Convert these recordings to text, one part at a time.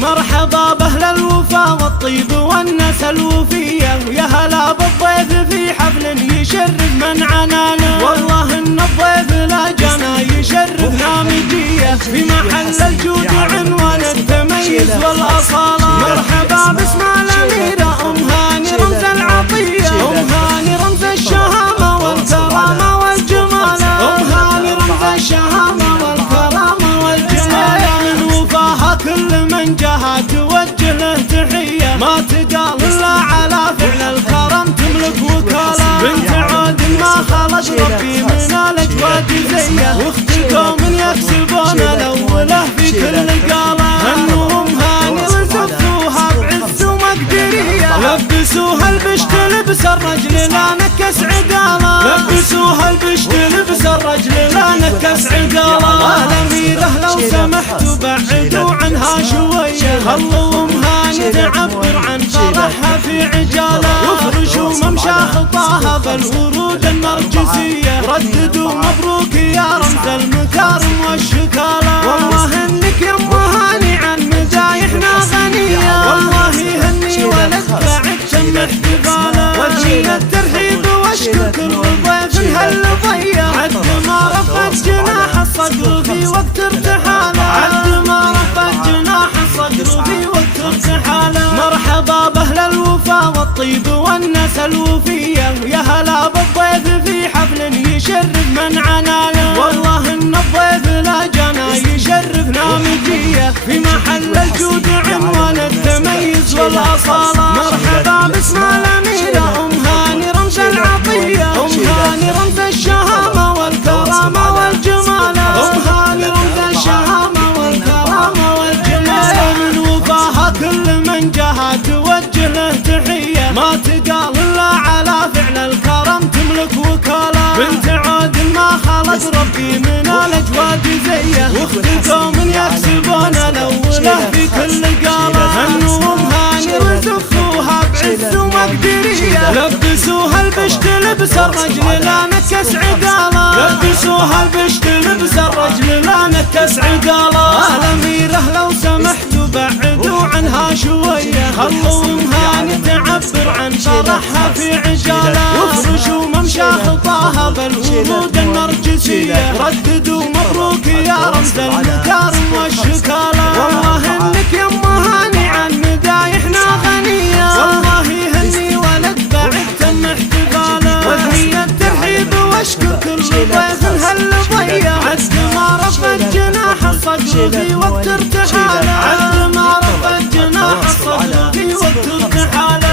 مرحبا بأهل الوفا والطيب والناس الوفية، ويا هلا بالضيف في حفل يشرف من عنانا. والله إن الضيف لا جانا يشرف نامجية، في محل الجود عنوان التميز والأصالة. مرحبا باسم الأميرة أم هاني رمز العطية، أم هاني رمز الشهامة والكرامة والجمال، أم هاني رمز الشهامة والكرامة والجمال. من وفاها كل من جاها توجه له تحية، ما تقال إلا على فعل الكرم تملك وكالة. بنت عود ما خلت ربي من الأجواد زيه، واخت قوم يكسبون الأولى في كل قالة. هنوهم هاني رزقوها بعز ومقدرية، لبسوها البشت لبس الرجل لا نكس عقالة، لبسوها البشت لبس الرجل لا نكس عقالة. الأميرة لو سمحتوا بعدوا عنها شوية، خلوا أم هاني تعبر عن فرحها في عجالة. وافرشوا ممشى خطاها بالورود النرجسية، رددوا مبروك يا رمز المكارم والشكالة. والله انك يا ام هاني عن مدايحنا غنية، والله هني ولد بعد شم احتفاله. وجهي الترحيب واشكر كل ضيف هالضية، عد ما رفعت جناح الصقر في وقت ارتحاله، عد ما رفعت جناح الصقر في وقت ارتحاله. مرحبا بأهل الوفا والطيب والناس الوفية، ويا هلا بالضيف في حفل يشرف من عنانا. والله إن الضيف لا جانا يشرف نامجية، في محل الجود عنوان التميز والأصالة. مرحبا باسم الأميرة أم هاني رمز العطية، أم هاني رمز الشهامة والكرامة والجمال، أم هاني رمز الشهامة والكرامة والجمال. من وفاها كل من جاها توجه له تحية، ما تقال إلا على فعل الكرم تملك وكالة. بنت عود ما خلت ربي من الأجواد زيه، واخت قوم يكسبون الأولى في كل قالة. هنوهم هاني رزقوها بعز ومقدرية، لبسوها البشت لبس الرجل لا نكس عقالة، لبسوها البشت لبس الرجل لا نكس عقالة. الأميرة لو سمحتوا بعدوا عنها شوية، خلوا أم هاني تعبر عن فرحها في عجالة. وافرشوا ممشى خطاها بالورود النرجسية، رددوا مبروك يا رمز المكارم والشكالة. والله انك يا ام هاني عن مدايحنا غنية، والله هني ولد بعد تم احتفاله. وجهي الترحيب واشكر كل ضيف هالضية، عد ما رفعت جناح الصقر في وقت ارتحاله، عد ما رفعت جناح الصقر في وقت ارتحاله.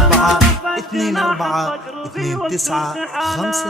4 2 4 2 9 5